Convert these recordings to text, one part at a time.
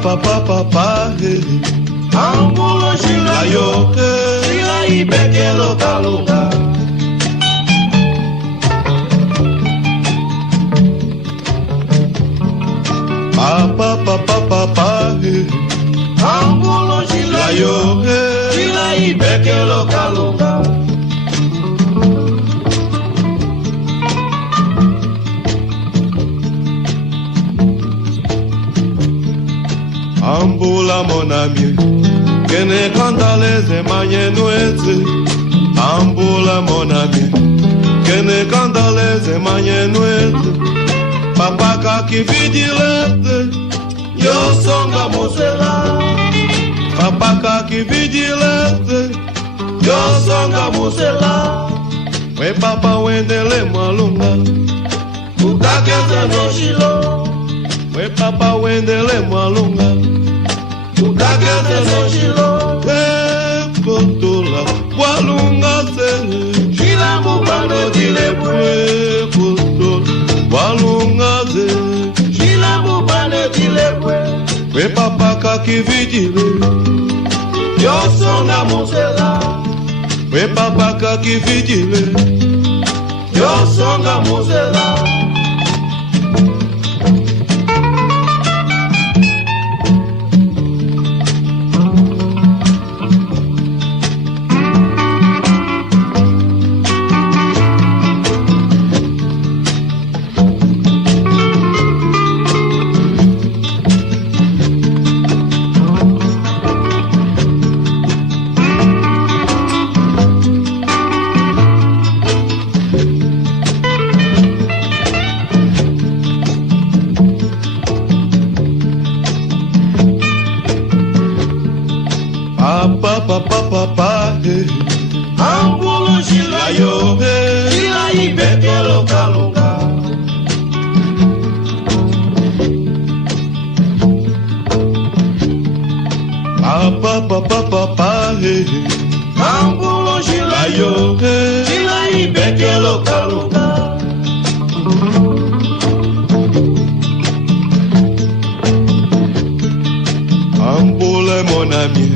Papa, ambulo shila yoke, shila ibeke loka loka. Papa, ambulo shila yoke, shila ibeke loka loka. Ambula mon ami, que ne canta les emanueses. Ambula mon ami, que ne canta les emanueses. Papa kaki vigilante, yo songa musela. Papa kaki vigilante, yo songa musela. We papa wendele malunga, utakeze no shilo. We papa wendele malunga, utakeze no shilo. Kotola walunga se, shila mubano dilebwe. Kotola walunga se, shila mubano dilebwe. We papa kaki vigile, yo songa musela. We papa kaki vigile, yo songa musela. Papa, ambulo shila yo, shila ibeke loka loka. Papa, ambulo shila yo, shila ibeke loka loka. Ambule mon ami,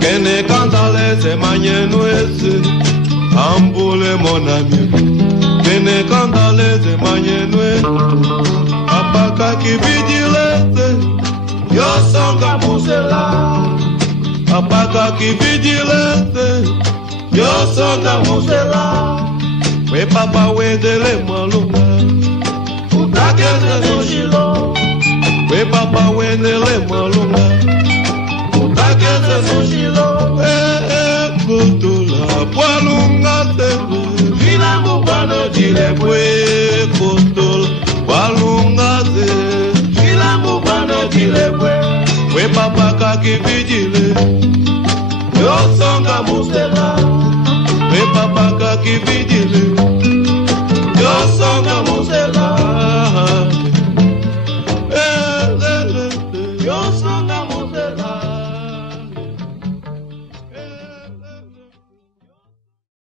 que ne canta les emanueses. Ambule mon ami, que ne canta les emanueses. Papa kaki vigilante, yo songa musela. Papa kaki vigilante, yo songa musela. We papa wendele malunga, utakeze no shilo. We papa wendele malunga, utakeze no shilo. Kotola walunga se, shila mubano dilebwe. Kotola walunga se, shila mubano dilebwe. We papa kaki vigile, yo songa musela. We papa kaki vigile.